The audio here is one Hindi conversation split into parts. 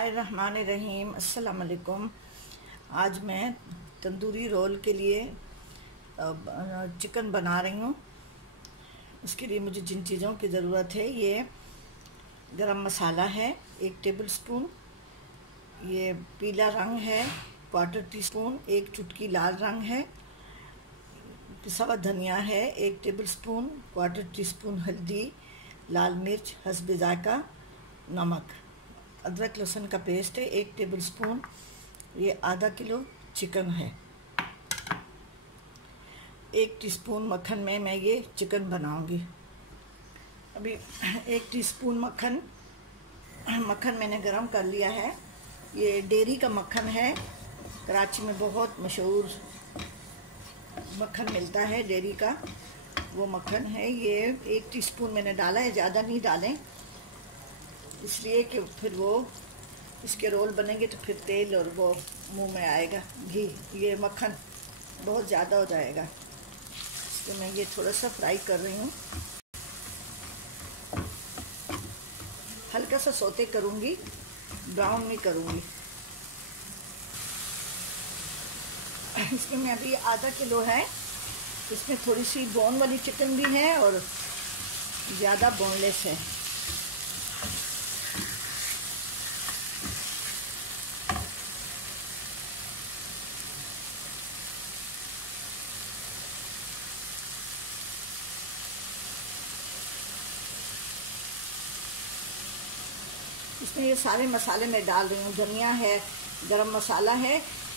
बिस्मिल्लाहिर्रहमानिर्रहीम। अस्सलाम वालेकुम। आज मैं तंदूरी रोल के लिए चिकन बना रही हूँ। उसके लिए मुझे जिन चीज़ों की ज़रूरत है, ये गरम मसाला है 1 टेबल स्पून, ये पीला रंग है 1/4 टीस्पून, 1 चुटकी लाल रंग है, पिसा हुआ धनिया है 1 टेबल स्पून, 1/4 टीस्पून हल्दी, लाल मिर्च हस्ब जायका, नमक, अदरक लहसुन का पेस्ट है 1 टेबल स्पून, ये आधा किलो चिकन है। 1 टीस्पून मक्खन में मैं ये चिकन बनाऊंगी। अभी 1 टीस्पून मक्खन मैंने गरम कर लिया है। ये डेयरी का मक्खन है, कराची में बहुत मशहूर मक्खन मिलता है डेयरी का, वो मक्खन है। ये 1 टीस्पून मैंने डाला है, ज़्यादा नहीं डालें इसलिए कि फिर वो इसके रोल बनेंगे तो फिर तेल और वो मुंह में आएगा घी, ये मक्खन बहुत ज़्यादा हो जाएगा। तो मैं ये थोड़ा सा फ्राई कर रही हूँ, हल्का सा सौते करूँगी, ब्राउन नहीं करूँगी। इसमें मैं अभी आधा किलो है, इसमें थोड़ी सी बोन वाली चिकन भी है और ज़्यादा बोनलेस है। इसमें ये सारे मसाले मैं डाल रही हूँ। धनिया है, गरम मसाला है।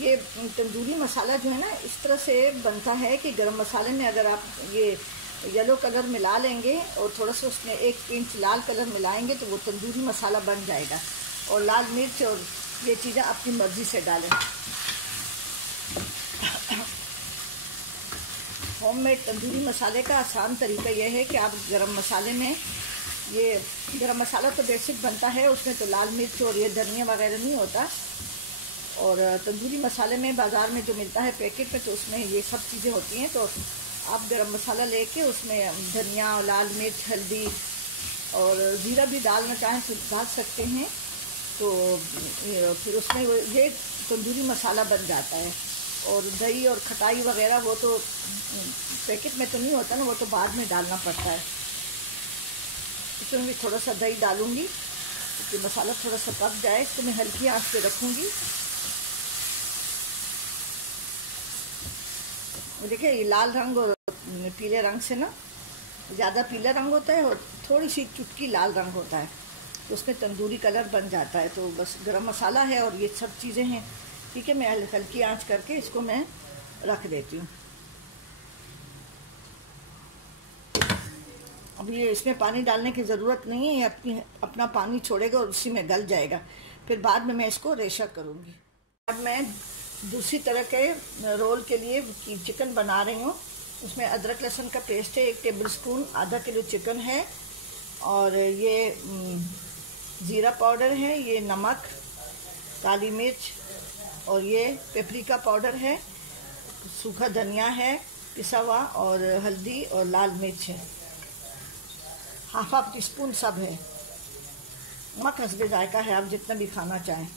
ये तंदूरी मसाला जो है ना, इस तरह से बनता है कि गरम मसाले में अगर आप ये येलो कलर मिला लेंगे और थोड़ा सा उसमें 1 पिंच लाल कलर मिलाएंगे तो वो तंदूरी मसाला बन जाएगा। और लाल मिर्च और ये चीज़ें अपनी मर्ज़ी से डालें। होममेड तंदूरी मसाले का आसान तरीका यह है कि आप गरम मसाले में, ये गरम मसाला तो बेसिक बनता है, उसमें तो लाल मिर्च और ये धनिया वगैरह नहीं होता। और तंदूरी मसाले में बाज़ार में जो मिलता है पैकेट में, तो उसमें ये सब चीज़ें होती हैं। तो आप गरम मसाला लेके उसमें धनिया, लाल मिर्च, हल्दी और ज़ीरा भी डालना चाहें तो डाल सकते हैं। तो फिर उसमें ये तंदूरी मसाला बन जाता है। और दही और खटाई वगैरह वो तो पैकेट में तो नहीं होता ना, वो तो बाद में डालना पड़ता है। इसमें भी थोड़ा सा दही डालूंगी क्योंकि मसाला थोड़ा सा पक जाए। इसको मैं हल्की आंच पे रखूंगी। देखिए ये लाल रंग और पीले रंग से ना, ज़्यादा पीला रंग होता है और थोड़ी सी चुटकी लाल रंग होता है, तो उसमें तंदूरी कलर बन जाता है। तो बस गरम मसाला है और ये सब चीज़ें हैं, ठीक है। मैं हल्की आंच करके इसको मैं रख देती हूँ। अब ये इसमें पानी डालने की ज़रूरत नहीं है, ये अपना पानी छोड़ेगा और उसी में गल जाएगा। फिर बाद में मैं इसको रेशा करूँगी। अब मैं दूसरी तरह के रोल के लिए चिकन बना रही हूँ। उसमें अदरक लहसुन का पेस्ट है 1 टेबल स्पून, आधा किलो चिकन है, और ये ज़ीरा पाउडर है, ये नमक, काली मिर्च और ये पेपरिका पाउडर है, सूखा धनिया है पिसा हुआ, और हल्दी और लाल मिर्च है, हाफ टीस्पून सब है। नमक हस्बे जायका है, आप जितना भी खाना चाहें।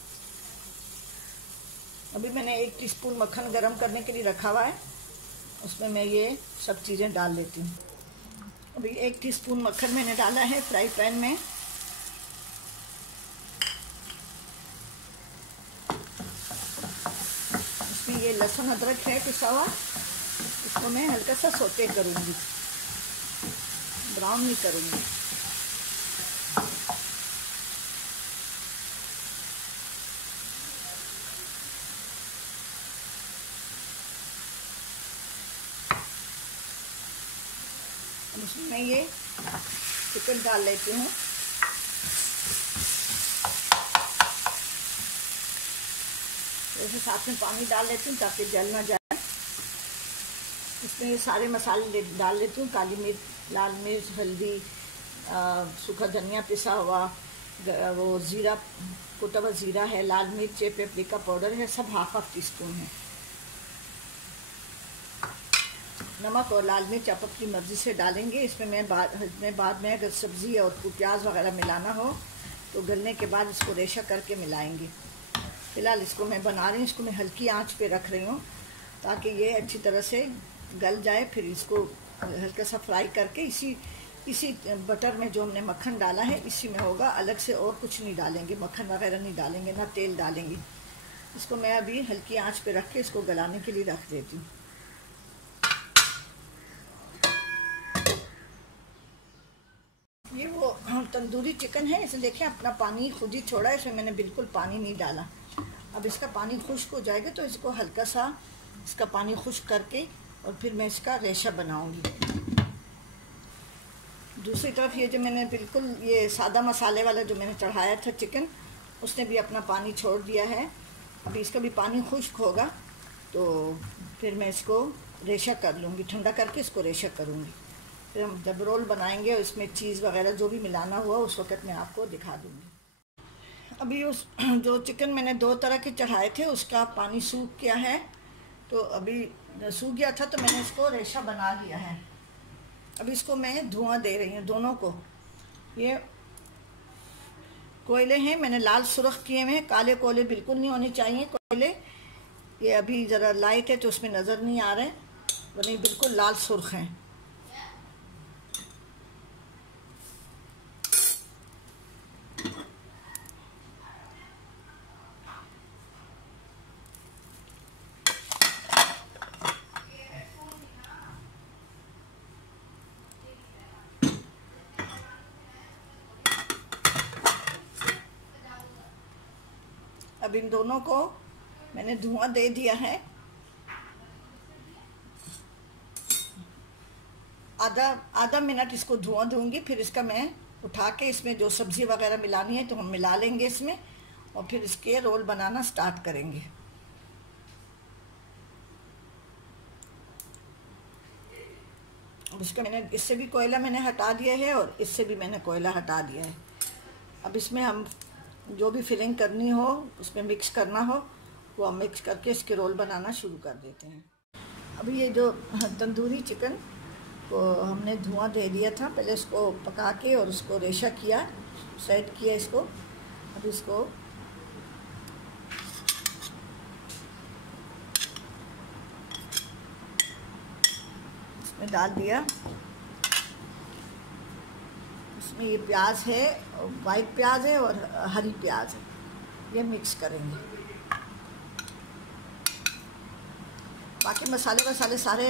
अभी मैंने 1 टीस्पून मक्खन गरम करने के लिए रखा हुआ है, उसमें मैं ये सब चीज़ें डाल लेती हूँ। अभी 1 टीस्पून मक्खन मैंने डाला है फ्राई पैन में। इसमें ये लहसुन अदरक है पिसा हुआ, इसको मैं हल्का सा सौते करूँगी, ब्राउन नहीं करूँगी। उसमें मैं ये चिकन डाल लेती हूँ। जैसे साथ में पानी डाल लेती हूँ ताकि जल ना जाए। इसमें ये सारे मसाले डाल लेती हूँ, काली मिर्च, लाल मिर्च, हल्दी, सूखा धनिया पिसा हुआ, वो ज़ीरा, कुटा हुआ ज़ीरा है, लाल मिर्च है, पेपरिका पाउडर है, सब हाफ टीस्पून है। नमक और लाल मिर्च आप अपनी मर्ज़ी से डालेंगे। इसमें मैं बाद में अगर सब्ज़ी और प्याज वगैरह मिलाना हो तो गलने के बाद इसको रेशा करके मिलाएंगे। फ़िलहाल इसको मैं बना रही हूँ, इसको मैं हल्की आंच पे रख रही हूँ ताकि ये अच्छी तरह से गल जाए। फिर इसको हल्का सा फ्राई करके इसी बटर में जो हमने मक्खन डाला है इसी में होगा, अलग से और कुछ नहीं डालेंगे, मक्खन वगैरह नहीं डालेंगे, ना तेल डालेंगे। इसको मैं अभी हल्की आंच पे रख के इसको गलाने के लिए रख देती हूँ। ये वो तंदूरी चिकन है, इसे देखें अपना पानी खुद ही छोड़ा है, इसमें मैंने बिल्कुल पानी नहीं डाला। अब इसका पानी खुश्क हो जाएगा तो इसको हल्का सा इसका पानी खुश्क करके और फिर मैं इसका रेशा बनाऊंगी। दूसरी तरफ ये जो मैंने बिल्कुल ये सादा मसाले वाला जो मैंने चढ़ाया था चिकन, उसने भी अपना पानी छोड़ दिया है। अभी इसका भी पानी खुश्क होगा तो फिर मैं इसको रेशा कर लूँगी, ठंडा करके इसको रेशा करूँगी। फिर हम जब रोल बनाएंगे उसमें चीज़ वगैरह जो भी मिलाना हुआ उस वक़्त मैं आपको दिखा दूँगी। अभी उस जो चिकन मैंने 2 तरह के चढ़ाए थे उसका पानी सूख गया है, तो अभी सूख गया था तो मैंने इसको रेशा बना लिया है। अभी इसको मैं धुआं दे रही हूँ दोनों को। ये कोयले हैं, मैंने लाल सुर्ख किए हुए हैं, काले कोयले बिल्कुल नहीं होने चाहिए कोयले। ये अभी ज़रा लाइट है तो उसमें नज़र नहीं आ रहे, वरना ये बिल्कुल लाल सुर्ख हैं। अब इन दोनों को मैंने धुआं दे दिया है। आधा मिनट इसको धुआं दूंगी, फिर इसका मैं उठा के इसमें जो सब्ज़ी वगैरह मिलानी है तो हम मिला लेंगे इसमें, और फिर इसके रोल बनाना स्टार्ट करेंगे। अब इसका मैंने इससे भी कोयला मैंने हटा दिया है और इससे भी मैंने कोयला हटा दिया है। अब इसमें हम जो भी फिलिंग करनी हो उसमें मिक्स करना हो वो हम मिक्स करके इसके रोल बनाना शुरू कर देते हैं। अभी ये जो तंदूरी चिकन को हमने धुआं दे दिया था, पहले इसको पका के और उसको रेशा किया, सेट किया इसको। अब इसको इसमें डाल दिया। इसमें ये प्याज है, वाइट प्याज है और हरी प्याज है, ये मिक्स करेंगे। बाकी मसाले सारे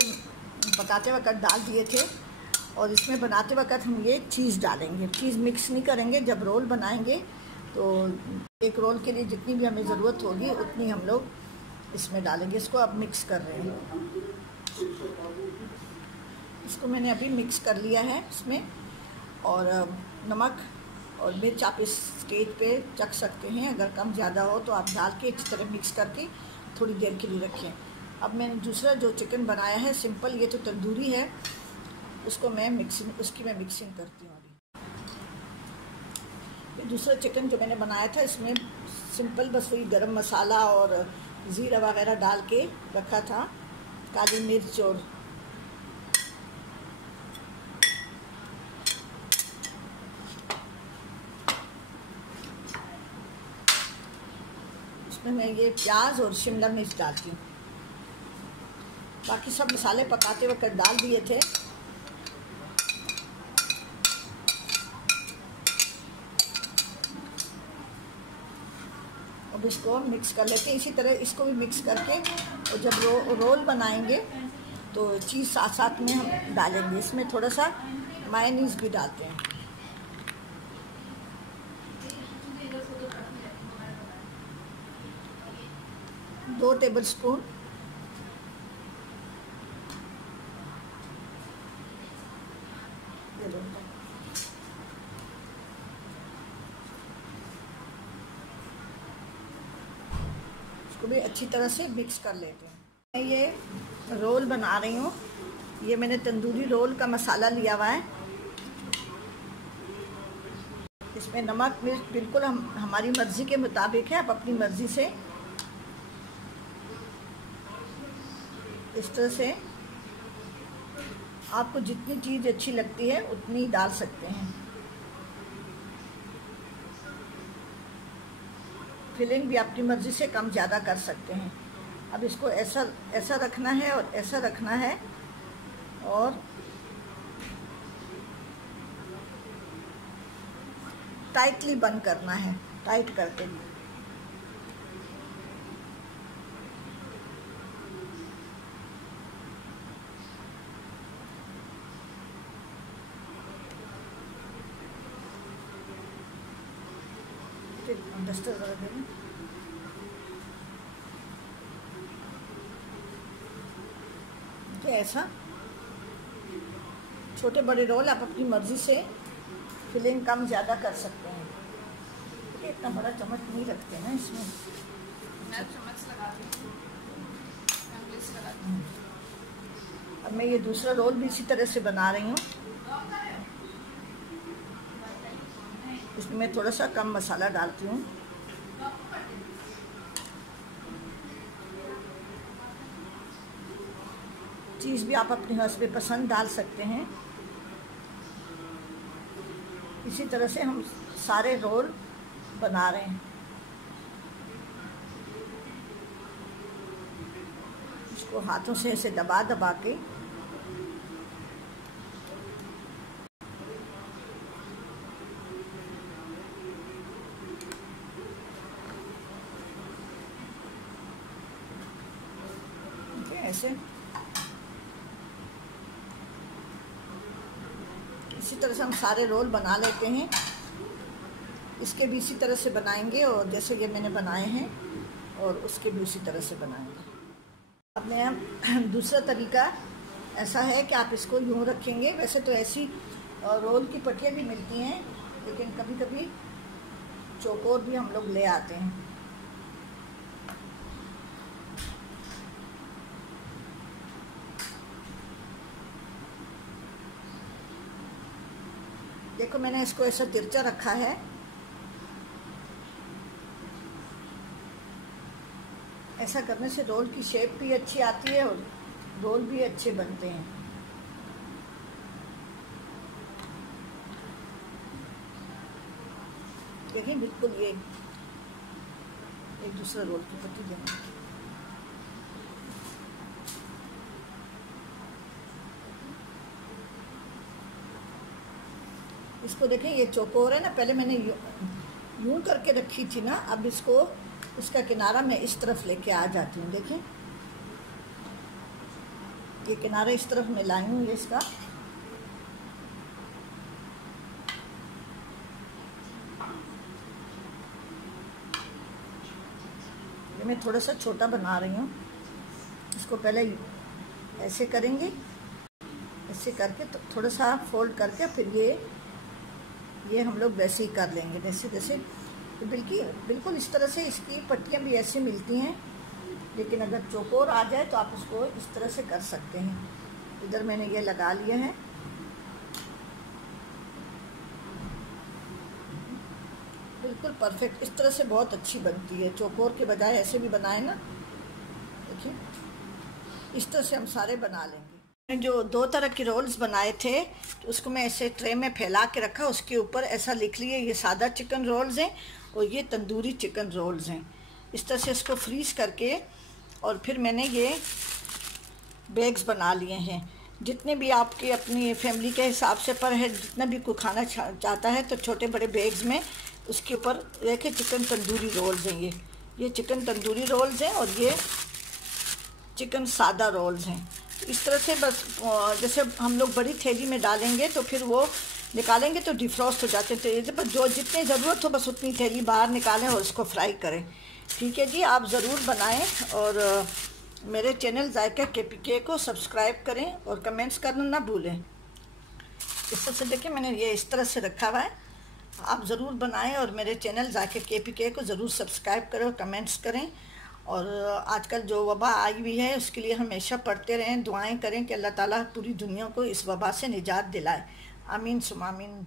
पकाते वक्त डाल दिए थे और इसमें बनाते वक्त हम ये चीज़ डालेंगे। चीज़ मिक्स नहीं करेंगे, जब रोल बनाएंगे तो एक रोल के लिए जितनी भी हमें ज़रूरत होगी उतनी हम लोग इसमें डालेंगे। इसको अब मिक्स कर रहे हैं, इसको मैंने अभी मिक्स कर लिया है इसमें। और नमक और मिर्च आप इस स्टेज पे चख सकते हैं, अगर कम ज़्यादा हो तो आप डाल के अच्छी तरह मिक्स करके थोड़ी देर के लिए रखें। अब मैंने दूसरा जो चिकन बनाया है सिंपल, ये तो तंदूरी है, उसकी मैं मिक्सिंग करती हूँ अभी। ये दूसरा चिकन जो मैंने बनाया था इसमें सिंपल बस वही गरम मसाला और ज़ीरा वगैरह डाल के रखा था, काली मिर्च और मैं ये प्याज और शिमला मिर्च डालती हूँ। बाकी सब मसाले पकाते वक्त डाल दिए थे। अब इसको मिक्स कर लेते हैं, इसी तरह इसको भी मिक्स करके, और जब रोल बनाएंगे तो चीज़ साथ साथ में हम डालेंगे। इसमें थोड़ा सा मायोनीज़ भी डालते हैं। 2 टेबलस्पून इसको भी अच्छी तरह से मिक्स कर लेते हैं। मैं ये रोल बना रही हूँ, ये मैंने तंदूरी रोल का मसाला लिया हुआ है। इसमें नमक मिर्च बिल्कुल हमारी मर्ज़ी के मुताबिक है, आप अपनी मर्ज़ी से इस तरह से आपको जितनी चीज़ अच्छी लगती है उतनी डाल सकते हैं। फिलिंग भी अपनी मर्ज़ी से कम ज़्यादा कर सकते हैं। अब इसको ऐसा ऐसा रखना है और ऐसा रखना है और टाइटली बंद करना है, टाइट करके। डस्टर ज़रा दें। ऐसा छोटे बड़े रोल आप अपनी मर्ज़ी से फिलिंग कम ज़्यादा कर सकते हैं। इतना बड़ा चम्मच नहीं रखते ना इसमें, चम्मच लगा अब मैं ये दूसरा रोल भी इसी तरह से बना रही हूँ। इसमें मैं थोड़ा सा कम मसाला डालती हूँ। चीज़ भी आप अपने हस्बे पसंद डाल सकते हैं। इसी तरह से हम सारे रोल बना रहे हैं। इसको हाथों से ऐसे दबा दबा के ऐसे इसी तरह से हम सारे रोल बना लेते हैं। इसके भी इसी तरह से बनाएंगे और जैसे ये मैंने बनाए हैं और उसके भी उसी तरह से बनाएंगे। अब मैं दूसरा तरीका ऐसा है कि आप इसको यूँ रखेंगे। वैसे तो ऐसी रोल की पट्टियाँ भी मिलती हैं, लेकिन कभी कभी चौकोर भी हम लोग ले आते हैं। देखो मैंने इसको ऐसा तिरछा रखा है। ऐसा करने से रोल की शेप भी अच्छी आती है और रोल भी अच्छे बनते हैं। देखिए बिल्कुल ये एक दूसरा रोल की पट्टी देना। इसको देखें ये चौकोर है ना, पहले मैंने यूं करके रखी थी ना, अब इसको इसका किनारा मैं इस तरफ लेके आ जाती हूँ। देखें ये किनारा इस तरफ मैं लाई हूँ, ये इसका ये मैं थोड़ा सा छोटा बना रही हूँ। इसको पहले ऐसे करेंगे, ऐसे करके तो थोड़ा सा फोल्ड करके फिर ये हम लोग वैसे ही कर लेंगे जैसे जैसे। तो बिल्कुल इस तरह से इसकी पट्टियाँ भी ऐसे मिलती हैं, लेकिन अगर चौकोर आ जाए तो आप इसको इस तरह से कर सकते हैं। इधर मैंने ये लगा लिया है। बिल्कुल परफेक्ट, इस तरह से बहुत अच्छी बनती है। चौकोर के बजाय ऐसे भी बनाए ना, देखिए इस तरह से हम सारे बना लेंगे। मैंने जो 2 तरह के रोल्स बनाए थे तो उसको मैं ऐसे ट्रे में फैला के रखा। उसके ऊपर ऐसा लिख लिया ये सादा चिकन रोल्स हैं और ये तंदूरी चिकन रोल्स हैं। इस तरह से इसको फ्रीज करके और फिर मैंने ये बैग्स बना लिए हैं। जितने भी आपके अपनी फैमिली के हिसाब से पर है, जितना भी कोई खाना चाहता है तो छोटे बड़े बैग्स में उसके ऊपर देखिए चिकन तंदूरी रोल्स हैं। ये चिकन तंदूरी रोल्स हैं और ये चिकन सादा रोल्स हैं। इस तरह से बस जैसे हम लोग बड़ी थैली में डालेंगे तो फिर वो निकालेंगे तो डिफ्रॉस्ट हो जाते थे। तो बस जो जितनी ज़रूरत हो बस उतनी थैली बाहर निकालें और उसको फ्राई करें। ठीक है जी, आप ज़रूर बनाएं और मेरे चैनल जायका KPK को सब्सक्राइब करें और कमेंट्स करना ना भूलें। इस तरह से देखिए मैंने ये इस तरह से रखा हुआ है। आप ज़रूर बनाएं और मेरे चैनल जायका KPK को ज़रूर सब्सक्राइब करें और कमेंट्स करें। और आजकल जो वबा आई हुई है उसके लिए हमेशा पढ़ते रहें, दुआएं करें कि अल्लाह ताला पूरी दुनिया को इस वबा से निजात दिलाए। आमीन सुम आमीन।